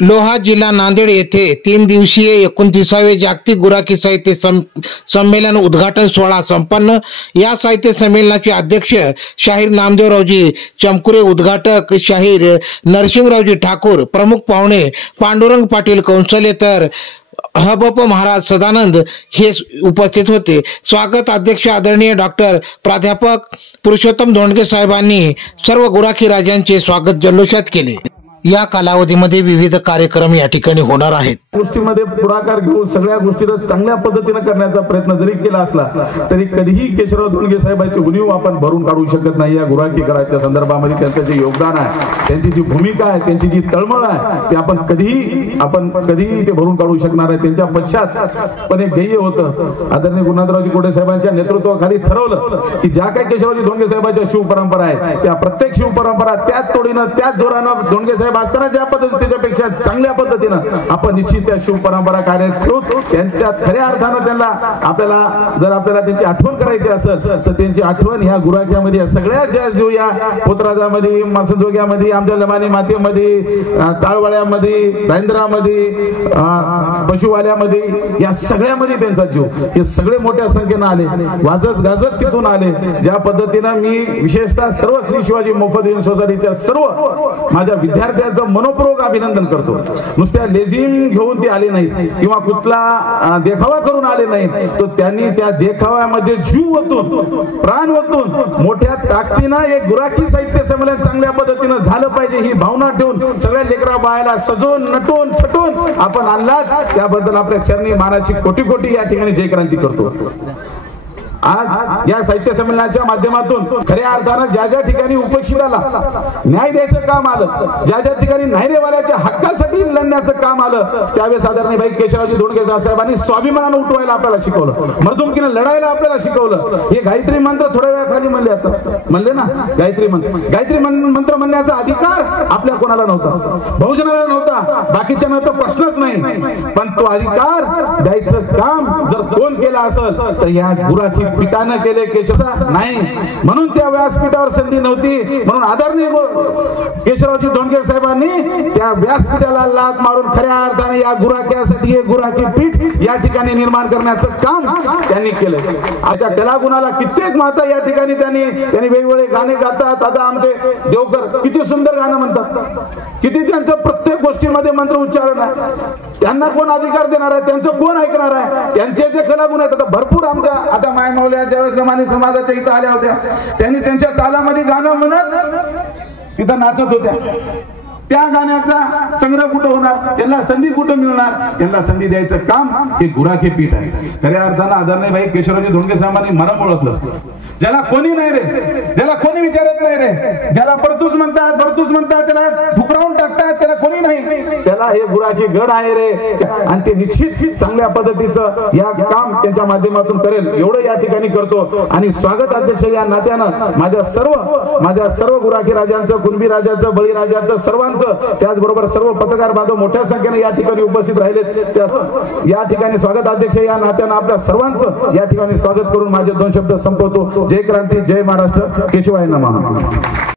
लोहा जिल्हा नांदेड येथे 3 दिवसीय 29वे जागतिक गुराखी साहित्य संमेलन उद्घाटन सोहळा संपन्न। या साहित्य संमेलनाचे अध्यक्ष शाहीर नामदेवरावजी चमकुरे, उद्घाटक शाहीर नरसिंगरावजी ठाकूर, प्रमुख पाहुणे पांडुरंग पाटील कंसले तर हबप महाराज सदानंद हे उपस्थित होते। स्वागत अध्यक्ष आदरणीय डॉक्टर प्राध्यापक पुरुषोत्तम धोंडगे साहेबांनी सर्व गुराखी राजांचे स्वागत जल्लोषात केले। या कालावधीमध्ये विविध कार्यक्रम या ठिकाणी होणार आहेत। गोष्टीमध्ये पुढाकार घेऊन सगळ्या गोष्टी चांगल्या पद्धतीने करण्याचा प्रयत्न जरी केला असला तरी कधीही केशवराव धोंडगे साहेबांची उणीव आपण भरून काढू शकत नाही। या गुराखी करायच्या संदर्भामध्ये त्यांचं जे योगदान आहे, त्यांची जी भूमिका आहे, त्यांची जी तळमळ आहे, ते आपण कधीही ते भरून काढू शकणार आहे। त्यांच्या पश्चात पण एक ध्येय होतं, आदरणीय गुरुनाथरावजी कोडे साहेबांच्या नेतृत्वाखाली ठरवलं की ज्या काही केशवरावजी धोंडगे साहेबांच्या शिवपरंपरा आहे त्या प्रत्येक शिवपरंपरा त्याच तोडीनं त्याच जोरानं धोंडगे साहेब असताना ज्या पद्धतीच्यापेक्षा चांगल्या पद्धतीनं आपण निश्चित त्या शिवपरंपरा कार्य करू। त्यांच्या खऱ्या अर्थानं त्यांना आपल्याला त्यांची आठवण करायची असेल तर त्यांची आठवण ह्या गुराख्यामध्ये सगळ्यात जास्त जीव या पोतराजामध्ये, मासजोग्यामध्ये, आमच्या लमानी मातेमध्ये, ताळवाळ्यामध्ये, रांद्रामध्ये, पशुवाल्यामध्ये, या सगळ्यामध्ये त्यांचा जीव। हे सगळे मोठ्या संख्येने आले, वाजत गाजत तिथून आले। ज्या पद्धतीनं मी विशेषतः सर्व श्री शिवाजी मोफत सोसायटीच्या सर्व माझ्या विद्यार्थ्यांचं मनपूर्वक अभिनंदन करतो। नुसत्या लेझिम घेऊन ते आले नाहीत किंवा कुठला देखावा करून आले नाहीत, तर त्यांनी त्या देखाव्यामध्ये जीव ओतून, प्राण ओतून मोठ्या ताकदीनं एक गुराखी साहित्य संमेलन चांगल्या पद्धतीनं झालं पाहिजे ही भावना ठेवून सगळ्या लेकरा बाळाला सजवून नटून छटून आपण आणलात, त्याबद्दल आपल्या चरणी मानाची कोटी कोटी या ठिकाणी जयक्रांती करतो। आज या साहित्य संमेलनाच्या माध्यमातून खऱ्या अर्थानं ज्या ज्या ठिकाणी उपेक्षिताला न्याय द्यायचं काम आलं, ज्या ज्या ठिकाणी न्यायवाल्याच्या हक्कासाठी लढण्याचं काम आलं, त्यावेळेस आदरणीय भाई केशवरावजी धोंडगे साहेबांनी स्वाभिमानानं उठवायला आपल्याला शिकवलं, मर्दुमकीनं लढायला आपल्याला शिकवलं। हे गायत्री मंत्र थोड्या वेळाखाली म्हणले ना, गायत्री मंत्र म्हणण्याचा अधिकार आपल्या कोणाला नव्हता, बहुजनाला नव्हता, बाकीच्यांना तर प्रश्नच नाही। पण तो अधिकार द्यायचं काम जर कोण केलं असेल तर या गुराखी पिटानं केले, केशवराव नाही, म्हणून त्या व्यासपीठावर संधी नव्हती। म्हणून आदरणीय केशवरावजी धोंडगे साहेबांनी त्या व्यासपीठाला लाथ मारून खऱ्या अर्थाने या गुराख्यासाठी हे गुराखी पीठ या ठिकाणी निर्माण करण्याचं काम त्यांनी केलं। आता त्याला गुणाला कित्येक माता या ठिकाणी त्यांनी वेगवेगळे गाणे गातात। आता आमचे देवकर किती सुंदर गाणं म्हणतात, किती त्यांचं प्रत्येक गोष्टीमध्ये मंत्र उच्चारण आहे। त्यांना कोण अधिकार देणार आहे, त्यांचं कोण ऐकणार आहे? त्यांचे जे कलागुण आहेत, आता भरपूर आमच्या आता मायमावल्या ज्यावेळेस लमानी समाजाच्या इथं आल्या होत्या, त्यांनी त्यांच्या तालामध्ये गाणं म्हणत तिथं नाचत होत्या। त्या गाण्याचा संग्रह कुठं होणार, त्यांना संधी कुठं मिळणार? त्यांना संधी द्यायचं काम हे गुराखी पीठ आहे। खऱ्या अर्थानं आदरणीय भाई केशवरावजी धोंडगे साहेबांनी मरम ओळखलं, ज्याला कोणी नाही रे, ज्याला कोणी विचारत नाही रे, ज्याला बडतूस म्हणतात, त्याला ठुकरावून टाकतात, त्याला कोणी नाही, त्याला हे गुराखी गड आहे रे। आणि ते निश्चित चांगल्या पद्धतीचं या काम त्यांच्या माध्यमातून करेल एवढं या ठिकाणी करतो। आणि स्वागत अध्यक्ष या नात्यानं माझ्या सर्व गुराखी राजांचं, कुणबी राजाचं, बळीराजाचं, सर्वांचं, त्याचबरोबर सर्व पत्रकार बांधव मोठ्या संख्येने या ठिकाणी उपस्थित राहिलेत, या ठिकाणी स्वागत अध्यक्ष या नात्यानं आपल्या सर्वांचं या ठिकाणी स्वागत करून माझे 2 शब्द संपवतो। जय क्रांती, जय महाराष्ट्र, केशवाय नमः।